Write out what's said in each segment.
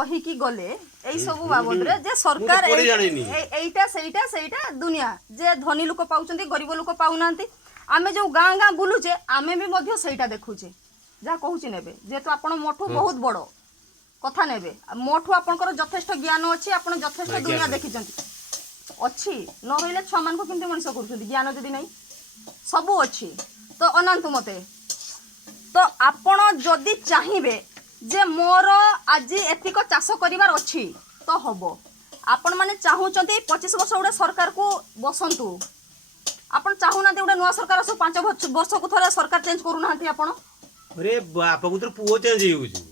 कहिकी गले एई सब बाबद रे जे सरकार एईटा सेईटा सेईटा दुनिया जे धनी लोक पाउचंती गरीब लोक पाउनांती आमे जो गाँ गाँ बुलुचे आमे भी मध्य सेईटा देखुचे जा कहूची नेबे जेतु आपण मोठू बहुत बड़ो कथा नेबे मोठू आपनकर यथेष्ट ज्ञान अछि आपण यथेष्ट दुनिया देखिचंती अछि न होइले छ मान को किंतु मनुष्य करूचंती ज्ञान जदी नै सबु अछि तो अनंत मते तो आपण जदी चाहिबे जे मोर आज एतिक चाष करिवार अछि तो हबो आपण माने चाहुचंती 25 वर्ष उडे सरकार को बसंतु आपण चाहुना दे उडे नुवा सरकार सो 5 वर्ष को थरे सरकार चेंज करू नाहंती आपण अरे बाप को तो पुओ चेंज होउची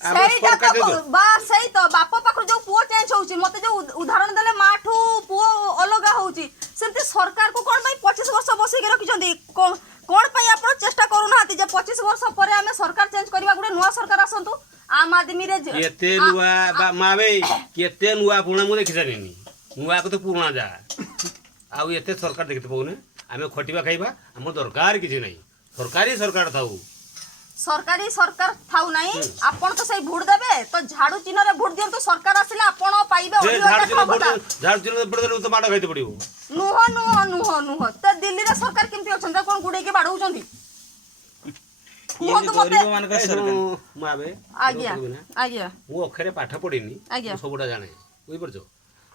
सही तो बाप पाखर जो पुओ चेंज होउची मते जो उदाहरण देले माठू पुओ अलगा होउची सेंती सरकार को कोन भाई 25 वर्ष बसी के रखिचंती कोन पई आपण चेष्टा करू नाहंती जे 25 वर्ष परे हमें सरकार चेंज करबा गुडे नुवा सरकार आसंतु आम आदमी रे केते नुवा मावे केते नुवा पुणा मु देखि जानिनी नुवा को तो पुराना जा आउ एते सरकार देखते पउने आमे खटिबा खाइबा हम दरकार किछि नै सरकारी सरकार थाउ सरकारी सरकार थाउ नहीं आपण तो सही भोट देबे तो झाड़ू चिन्ह रे भोट दियंतु सरकार आसिले आपण पाइबे झाड़ू चिन्ह भोट देले तो माडा खाइते पड़िबो नुह नुह नुह नुह तो दिल्ली रे सरकार केमती अछन कोन गुडे के बाडौचंती गरीब मान का सरकार माबे आज्ञा आज्ञा मु अखरे पाठ पढिनी सबुडा जाने बुझि परछो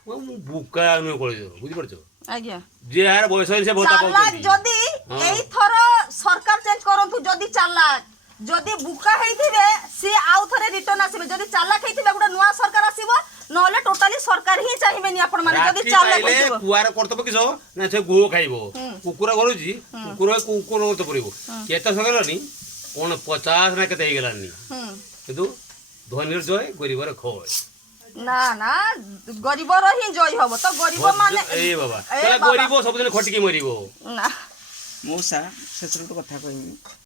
मु बुका नु कहि दो बुझि परछो आज्ञा जे यार बयस से भोटा पाउछन जदी एई थरो सरकार चेंज करंतु जदी चालाक जदी बुका हेइथिबे से आउ थरे रिटर्न आसीबे जदी चालाक हेइथिबे गुडा नुवा सरकार आसीबो नहले टोटली सरकार ही चाहिबेनी आपण माने जदी चालाक हेइथिबो कुआर करतबो किसो ना से गो खाइबो कुकुरा गरुजी कुकुरा कुकुर करत पड़िबो केते सगलनी कोन 50 ना केते हेगलानी किदु धनीर जय गरीबर खोय ना ना गरीबर ही जय हबो तो गरीब माने ए बाबा तला गरीब सब दिन खटकी मरिबो ना मौसा शेषर तो कथा कहमी